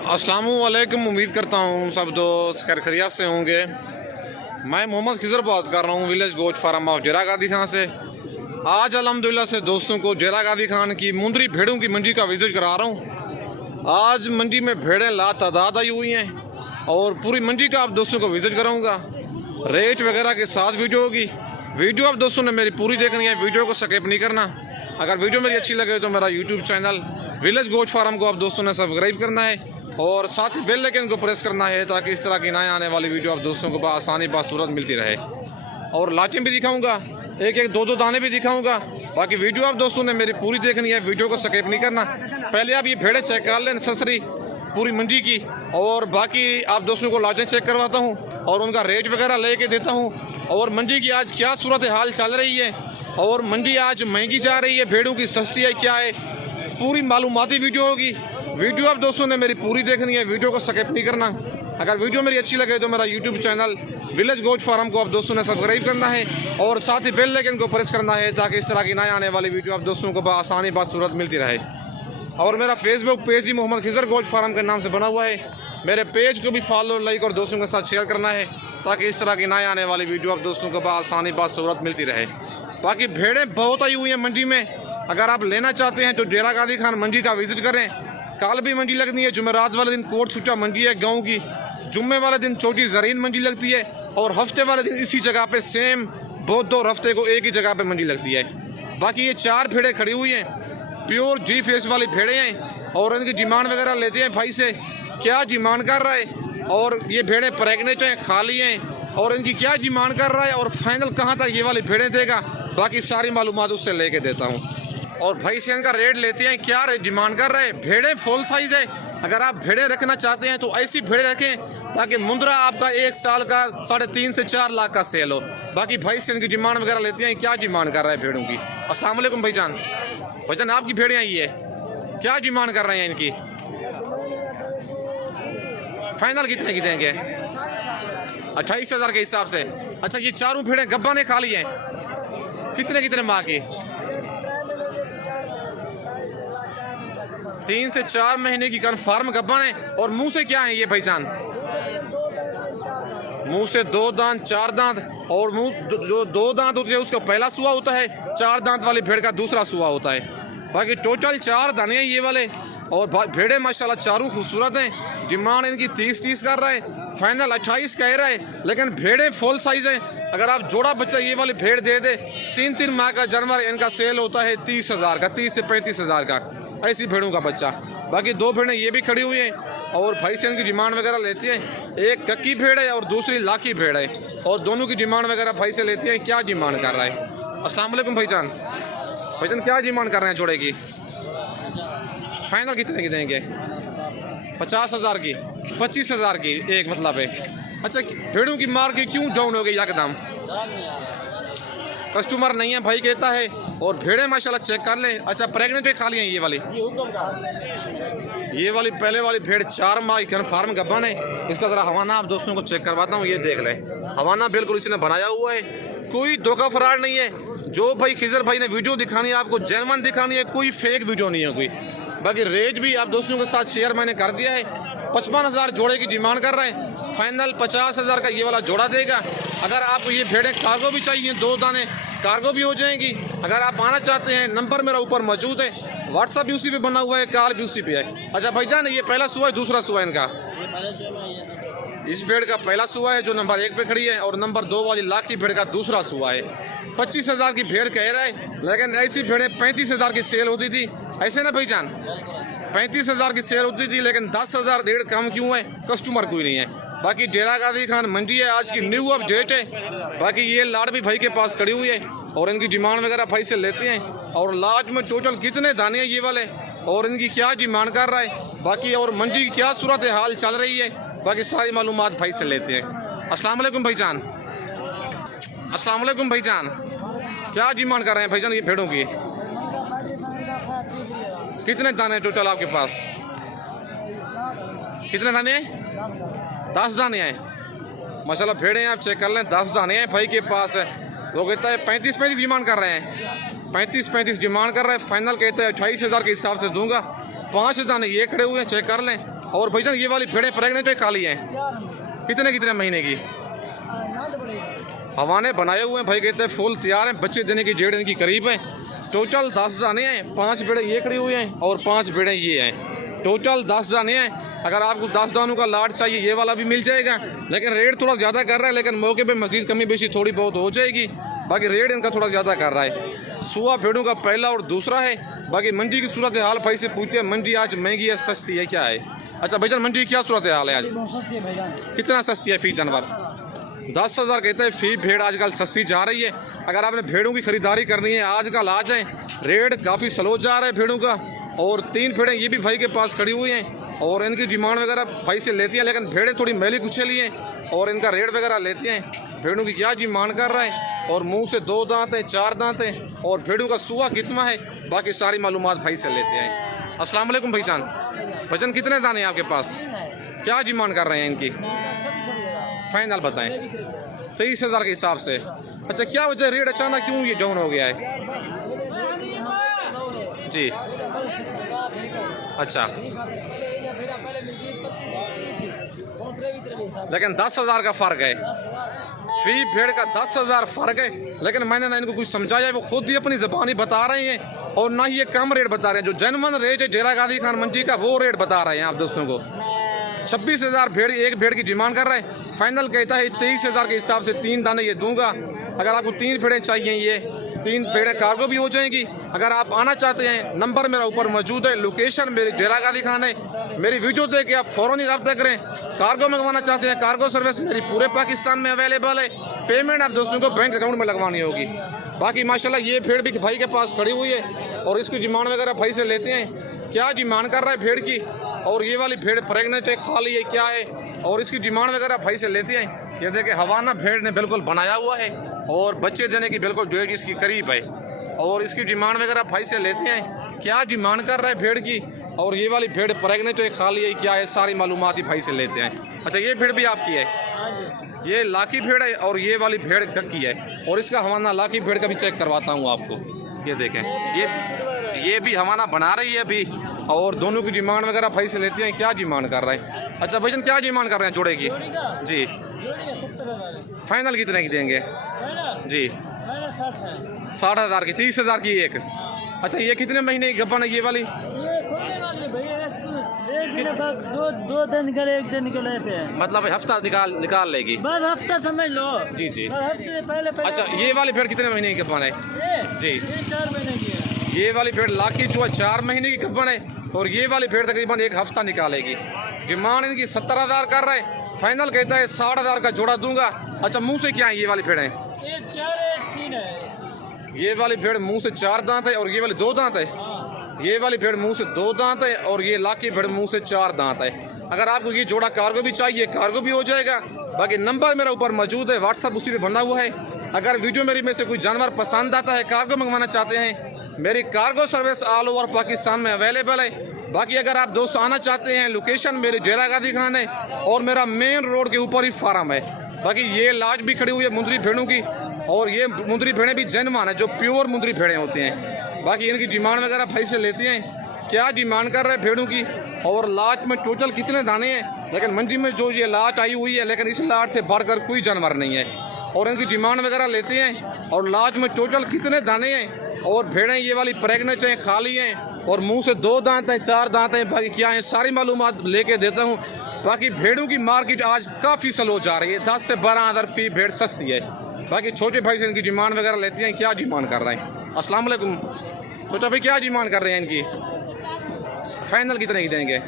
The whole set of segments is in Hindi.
अस्सलामुअलैकुम। उम्मीद करता हूँ सब दोस्त खैरियत से होंगे। मैं मोहम्मद खिजर बात कर रहा हूँ विलेज गोट फार्म ऑफ जेरा गादी खान से। आज अल्हम्दुलिल्लाह से दोस्तों को जेरा गादी खान की मुंदरी भेड़ों की मंडी का विजिट करा रहा हूँ। आज मंडी में भेड़ें लातादाद आई हुई हैं और पूरी मंडी का आप दोस्तों को विजिट कराऊँगा। रेट वगैरह के साथ वीडियो होगी। वीडियो आप दोस्तों ने मेरी पूरी देखनी है, वीडियो को स्किप नहीं करना। अगर वीडियो मेरी अच्छी लगे तो मेरा YouTube channel village goat farm को आप दोस्तों ने सब्सक्राइब करना है और साथ ही बेल आइकन को प्रेस करना है ताकि इस तरह की नए आने वाली वीडियो आप दोस्तों को आसानी बासूरत मिलती रहे। और लाचें भी दिखाऊंगा, एक एक दो दाने भी दिखाऊंगा। बाकी वीडियो आप दोस्तों ने मेरी पूरी देखनी है, वीडियो को स्किप नहीं करना। पहले आप ये भेड़ें चेक कर लें नर्सरी पूरी मंडी की, और बाकी आप दोस्तों को लाचें चेक करवाता हूँ और उनका रेट वगैरह ले कर देता हूँ। और मंडी की आज क्या सूरत हाल चल रही है और मंडी आज महंगी जा रही है, भेड़ों की सस्ती है क्या है, पूरी मालूमाती वीडियो होगी। वीडियो आप दोस्तों ने मेरी पूरी देखनी है, वीडियो को स्किप नहीं करना। अगर वीडियो मेरी अच्छी लगे तो मेरा YouTube channel village goat farm को आप दोस्तों ने सब्सक्राइब करना है और साथ ही बेल आइकन को प्रेस करना है ताकि इस तरह की नए आने वाली वीडियो आप दोस्तों को आसानी बासूरत मिलती रहे। और मेरा फेसबुक पेज ही मोहम्मद खिजर गोट फार्म के नाम से बना हुआ है। मेरे पेज को भी फॉलो, लाइक और दोस्तों के साथ शेयर करना है ताकि इस तरह की नए आने वाली वीडियो आप दोस्तों को आसानी बासूरत मिलती रहे। बाकी भेड़ें बहुत आई हुई हैं मंडी में। अगर आप लेना चाहते हैं तो जेरा गादी खान मंडी का विजिट करें। कल भी मंडी लगनी है, जुमेरात वाले दिन कोट छुट्टा मंडी है गाँव की, जुम्मे वाले दिन छोटी जरीन मंडी लगती है और हफ्ते वाले दिन इसी जगह पे सेम बहुत दो हफ्ते को एक ही जगह पे मंडी लगती है। बाकी ये 4 भेड़ें खड़ी हुई हैं, प्योर जी फेस वाली भेड़ें हैं और इनकी डिमांड वगैरह लेते हैं भाई से क्या डिमांड कर रहा है और ये भेड़ें प्रेगनेंट हैं, खाली हैं और इनकी क्या डिमांड कर रहा है और फाइनल कहाँ तक ये वाली भेड़ें देगा। बाकी सारी मालूमात उससे लेके देता हूँ और भाई से इनका रेट लेते हैं, क्या रेट डिमांड कर रहे हैं। भेड़ें फुल साइज़ है। अगर आप भेड़ें रखना चाहते हैं तो ऐसी भेड़ें रखें ताकि मुंद्रा आपका 1 साल का 3.5 से 4 लाख का सेल हो। बाकी भाई से इनकी डिमांड वगैरह लेते हैं, क्या डिमांड कर रहे हैं भेड़ों की। अस्सलाम वालेकुम भाईजान। भाईजान आपकी भेड़ें आई है, क्या डिमांड कर रहे हैं इनकी, फाइनल कितने की देंगे? 28,000 के हिसाब से। अच्छा, ये चारों भेड़ें गब्बा ने खा ली हैं, कितने कितने माह की? 3 से 4 महीने की कन्फर्म गब्बन है। और मुंह से क्या है ये भाईजान? मुंह से 2 दांत 4 दांत, और मुंह जो 2 दांत होते हैं उसका पहला सुआ होता है, 4 दांत वाली भेड़ का दूसरा सुआ होता है। बाकी टोटल 4 दाने हैं ये वाले। और भेड़े माशाल्लाह चारों खूबसूरत हैं। डिमांड इनकी 30 कर रहे हैं, फाइनल 28 कह रहा है, लेकिन भेड़ें फुल साइज हैं। अगर आप जोड़ा बच्चा ये वाली भेड़ दे दे, 3 माह का जानवर, इनका सेल होता है 30,000 का, 30 से 35,000 का ऐसी भेड़ों का बच्चा। बाकी 2 भेड़ें ये भी खड़ी हुई हैं और भाई से इनकी डिमांड वगैरह लेती हैं। एक कक्की भेड़ है और दूसरी लाखी भेड़ है और दोनों की डिमांड वगैरह भाई से लेती हैं। क्या डिमांड कर रहा है? अस्सलाम वालेकुम भाईजान। भाईजान क्या डिमांड कर रहे हैं जोड़े की? फाइनल कितने की देंगे? 50,000 की, 25,000 की एक मतलब है। अच्छा, भेड़ों की मार्केट क्यों डाउन हो गई एकदम? कस्टमर नहीं है भाई कहता है। और भेड़ें माशाल्लाह चेक कर लें। अच्छा, प्रेग्नेंट पे खाली हैं ये वाली पहले वाली भेड़ 4 माह की कन्फर्म गब्बन है। इसका ज़रा हवाना आप दोस्तों को चेक करवाता हूँ, ये देख लें। हवाना बिल्कुल इसने बनाया हुआ है, कोई धोखा फराड नहीं है। जो भाई खिजर भाई ने वीडियो दिखानी है आपको जेन्युइन दिखानी है, कोई फेक वीडियो नहीं है कोई। बाकी रेट भी आप दोस्तों के साथ शेयर मैंने कर दिया है। 55,000 जोड़े की डिमांड कर रहे हैं, फाइनल 50,000 का ये वाला जोड़ा देगा। अगर आपको ये भेड़ें कार्गो भी चाहिए, 2 दाने कार्गो भी हो जाएंगी। अगर आप आना चाहते हैं, नंबर मेरा ऊपर मौजूद है, व्हाट्सअप भी उसी पे बना हुआ है, कॉल भी उसी पे है। अच्छा भाईजान, ये पहला सुआ है दूसरा सुआ है इनका? इस भेड़ का पहला सुआ है जो नंबर 1 पे खड़ी है और नंबर 2 वाली लाखी भेड़ का दूसरा सुआ है। 25,000 की भेड़ कह रहा है, लेकिन ऐसी भेड़ें 35,000 की सेल होती थी, ऐसे ना भाईजान? 35,000 की सेल होती थी, लेकिन 10,000 रेट कम क्यों है? कस्टमर कोई नहीं है। बाकी जेरा गादी खान मंडी है, आज की न्यू अपडेट है। बाकी ये लाड भी भाई के पास खड़ी हुई है और इनकी डिमांड वगैरह भाई से लेते हैं। और लाज में टोटल कितने दाने हैं ये वाले और इनकी क्या डिमांड कर रहा है, बाकी और मंडी की क्या सूरत हाल चल रही है, बाकी सारी मालूमात भाई से लेते हैं। अस्सलाम वालेकुम भाईजान। अस्सलाम वालेकुम भाईजान। क्या डिमांड कर रहे हैं भाईजान ये भेड़ों की? कितने दाने हैं टोटल आपके पास? कितने दाने हैं? 10 दाने हैं माशाल्लाह। भेड़ें आप चेक कर लें, 10 दाने हैं भाई के पास। वो कहता है 35 डिमांड कर रहे हैं, 35 डिमांड कर रहे हैं। फाइनल कहता है 28,000 के हिसाब से दूंगा। 5 दाने ये खड़े हुए हैं, चेक कर लें। और भाईजान ये वाली भेड़ें प्रेग्नेंट है, खाली हैं? कितने कितने महीने की? हवाने बनाए हुए हैं भाई, कहते हैं फुल तैयार हैं, बच्चे देने की 1.5 दिन की करीब है। टोटल 10 दाने हैं, 5 भेड़ें ये खड़ी हुई हैं और 5 भेड़ें ये हैं। टोटल 10 दाने हैं। अगर आपको 10 दानों का लाट चाहिए ये वाला भी मिल जाएगा, लेकिन रेट थोड़ा ज़्यादा कर रहा है, लेकिन मौके पे मज़ीद कमी बेशी थोड़ी बहुत हो जाएगी। बाकी रेट इनका थोड़ा ज़्यादा कर रहा है। सुआ भेड़ों का पहला और दूसरा है। बाकी मंडी की सूरत हाल भाई से पूछते हैं, मंडी आज महंगी है सस्ती है क्या है? अच्छा भाईजान, मंडी की क्या सूरत हाल है आज? कितना सस्ती है फी जानवर? 10,000 कहते हैं फी भेड़ आजकल सस्ती जा रही है। अगर आपने भेड़ों की खरीदारी करनी है आजकल आ जाएँ, रेट काफ़ी स्लो जा रहा है भेड़ों का। और 3 भेड़ें ये भी भाई के पास खड़ी हुई हैं और इनकी डिमांड वगैरह भाई से लेती हैं, लेकिन भेड़ें थोड़ी मैली कुचली हैं और इनका रेट वगैरह लेते हैं। भेड़ों की क्या डिमांड कर रहा है और मुंह से 2 दांत हैं, 4 दांत हैं और भेड़ों का सुआ कितना है, बाकी सारी मालूमात भाई से लेते हैं। अस्सलाम वालेकुम भाईजान, वजन कितने दाने हैं आपके पास? क्या डिमांड कर रहे हैं इनकी? फाइनल बताएं। 23,000 के हिसाब से। अच्छा, क्या वजह रेट अचानक क्यों ये डाउन हो गया है? जी अच्छा, लेकिन 10,000 का फ़र्क है, फी भेड़ का 10,000 फ़र्क है। लेकिन मैंने ना इनको कुछ समझाया, वो खुद ही अपनी ज़बानी बता रहे हैं और ना ही ये कम रेट बता रहे हैं। जो जेन्युइन रेट है डेरा गाजी खान मंडी का वो रेट बता रहे हैं आप दोस्तों को। 26,000 भेड़ एक भेड़ की डिमांड कर रहा है। फाइनल कहता है 23,000 के हिसाब से 3 दाने ये दूंगा। अगर आपको 3 भेड़ें चाहिए, ये 3 भेड़ें कार्गो भी हो जाएंगी। अगर आप आना चाहते हैं, नंबर मेरा ऊपर मौजूद है, लोकेशन मेरी डेरा गाजी खान है। मेरी वीडियो देख के आप फ़ौरन ही रब्ता करें। कार्गो मंगवाना चाहते हैं, कार्गो सर्विस मेरी पूरे पाकिस्तान में अवेलेबल है। पेमेंट आप दोस्तों को बैंक अकाउंट में लगवानी होगी। बाकी माशाल्लाह ये भेड़ भी भाई के पास खड़ी हुई है और इसकी डिमांड वगैरह भाई से लेते हैं। क्या डिमांड कर रहा है भेड़ की, और ये वाली भेड़ प्रेग्नेंट है, खाली है, क्या है, और इसकी डिमांड वगैरह भाई से लेते हैं। ये देखें हवाना भेड़ ने बिल्कुल बनाया हुआ है और बच्चे देने की बिल्कुल डेट इसकी करीब है और इसकी डिमांड वगैरह भाई से लेते हैं। क्या डिमांड कर रहा है भेड़ की, और ये वाली भेड़ प्रेग्नेंट है, खाली है, क्या है, सारी मालूमात ही भाई से लेते हैं। अच्छा, ये भेड़ भी आपकी है? ये लाकी भेड़ है और ये वाली भेड़ की है और इसका हवाना लाकी भेड़ का भी चेक करवाता हूँ आपको। ये देखें, ये भी हवाना बना रही है अभी और दोनों की डिमांड वगैरह भाई से लेते हैं। क्या डिमांड कर रहा है? अच्छा भाईजान, क्या डिमांड कर रहे हैं जोड़े की? जी फाइनल कितने की देंगे? जी 60,000 की। 30,000 की एक। अच्छा, ये कितने महीने की गब्बन है ये वाली? दो दिन के 1 दिन के लेते हैं, मतलब हफ्ता निकाल लेगी, बस हफ्ता समझ लो। जी जी, हफ्ते से पहले। अच्छा, ये वाली भेड़ कितने महीने की गब्बन है? जी, ये 4 महीने की है। ये वाली भेड़ लाकी जो है 4 महीने की गब्बन है और ये वाली भेड़ तकरीबन 1 हफ्ता निकालेगी। डिमांड इनकी 70,000 कर रहा है। फाइनल कहता है 60,000 का जोड़ा दूंगा। अच्छा, मुंह से क्या है ये वाली भेड़ है? ये 4-3 है। ये वाली भेड़ मुंह से 4 दांत है और ये वाली 2 दांत है। ये वाली भेड़ मुंह से 2 दांत है और ये लाकी भेड़ मुंह से 4 दांत है। अगर आपको ये जोड़ा कार्गो भी चाहिए, कार्गो भी हो जाएगा। बाकी नंबर मेरा ऊपर मौजूद है, व्हाट्सअप उसी पे बना हुआ है। अगर वीडियो मेरी में से कोई जानवर पसंद आता है, कार्गो मंगवाना चाहते हैं, मेरी cargo service all over Pakistan में अवेलेबल है। बाकी अगर आप दोस्त आना चाहते हैं, लोकेशन मेरी डेरा गाजी खान है और मेरा मेन रोड के ऊपर ही फार्म है। बाकी ये लाज भी खड़ी हुई है मुंदरी भेड़ों की और ये मुंदरी भेड़ें भी जेन्युइन है, जो प्योर मुंदरी भेड़ें होते हैं। बाकी इनकी डिमांड वगैरह भाई से लेते हैं। क्या डिमांड कर रहे हैं भेड़ों की, और लाट में टोटल कितने दाने हैं? लेकिन मंडी में जो ये लाट आई हुई है, लेकिन इस लाट से बढ़कर कोई जानवर नहीं है और इनकी डिमांड वगैरह लेते हैं। और लाट में टोटल कितने दाने हैं, और भेड़ें ये वाली प्रेग्नेंट हैं, खाली हैं और मुंह से 2 दांत हैं, 4 दांत हैं, बाकी क्या है सारी मालूमात लेके देता हूँ। बाकी भेड़ों की मार्केट आज काफ़ी स्लो जा रही है, 10 से 12,000 फी भेड़ सस्ती है। बाकी छोटे भाई से इनकी डिमांड वगैरह लेते हैं। क्या डिमांड कर रहे हैं? अस्सलाम वालेकुम, छोटा भाई क्या डिमांड कर रहे हैं इनकी? फाइनल कितने की देंगे?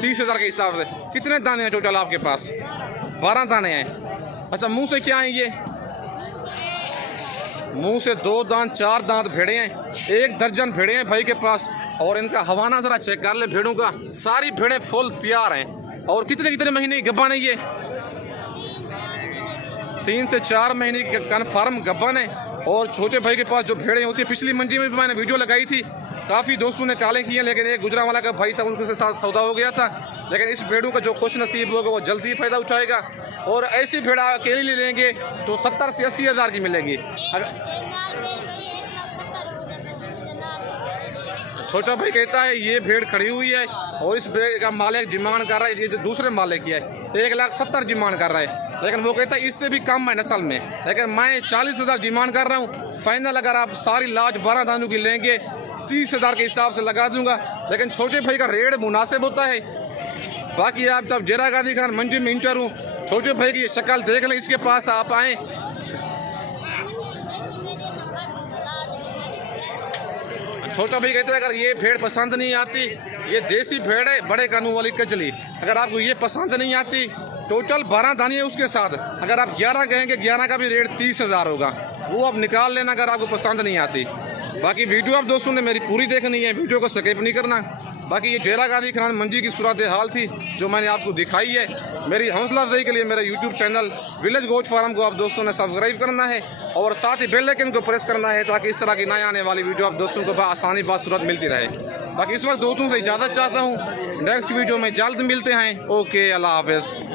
30,000 के हिसाब से। कितने दाने हैं टोटल आपके पास? 12 दाने हैं। अच्छा, मुंह से क्या है ये? मुंह से 2 दांत, 4 दांत भेड़े हैं, 1 दर्जन भेड़े हैं भाई के पास। और इनका हवाना ज़रा चेक कर ले भेड़ों का, सारी भेड़ें फुल तैयार हैं। और कितने कितने महीने की गब्बन है ये? 3 से 4 महीने की कन्फर्म गब्बन है। और छोटे भाई के पास जो भेड़ें होती है, पिछली मंडी में भी मैंने वीडियो लगाई थी, काफ़ी दोस्तों ने कालें की हैं, लेकिन एक गुजरावाला का भाई था, उनके साथ सौदा हो गया था। लेकिन इस भेड़ों का जो खुश नसीब होगा वो जल्दी फ़ायदा उठाएगा। और ऐसी भेड़ अकेली ले लेंगे तो 70 से 80,000 की मिलेगी। छोटा भाई कहता है ये भेड़ खड़ी हुई है और इस भेड़ का मालिक डिमांड कर रहा है, ये जो दूसरे मालिक की है 1,70,000 डिमांड कर रहा है, लेकिन वो कहता है इससे भी कम है नस्ल में, लेकिन मैं 40,000 डिमांड कर रहा हूँ। फाइनल अगर आप सारी लाज 12 दानों की लेंगे 30,000 के हिसाब से लगा दूंगा, लेकिन छोटे भाई का रेट मुनासिब होता है। बाकी आप जब जेरा गादी खान मंडी में इंटर हूँ, छोटे भाई की शक्ल देख लें, इसके पास आप आएँ। छोटा भाई कहते हैं अगर ये भेड़ पसंद नहीं आती, ये देसी भेड़ है बड़े कानून वाली कचली, अगर आपको ये पसंद नहीं आती, टोटल 12 दानी है उसके साथ, अगर आप 11 कहेंगे 11 का भी रेट 30,000 होगा, वो आप निकाल लेना अगर आपको पसंद नहीं आती। बाकी वीडियो आप दोस्तों ने मेरी पूरी देखनी है, वीडियो को स्किप नहीं करना। बाकी ये डेरा गादी खान मंडी की सूरत हाल थी जो मैंने आपको दिखाई है। मेरी हौसला अफजाई के लिए मेरा YouTube channel village goat farm को आप दोस्तों ने सब्सक्राइब करना है और साथ ही बेल आइकन को प्रेस करना है ताकि इस तरह की नए आने वाली वीडियो आप दोस्तों को आसानी बासूरत मिलती रहे। बाकी इस वक्त दोस्तों से इजाज़त चाहता हूँ, नेक्स्ट वीडियो में जल्द मिलते हैं। ओके, अल्लाह हाफ़िज़।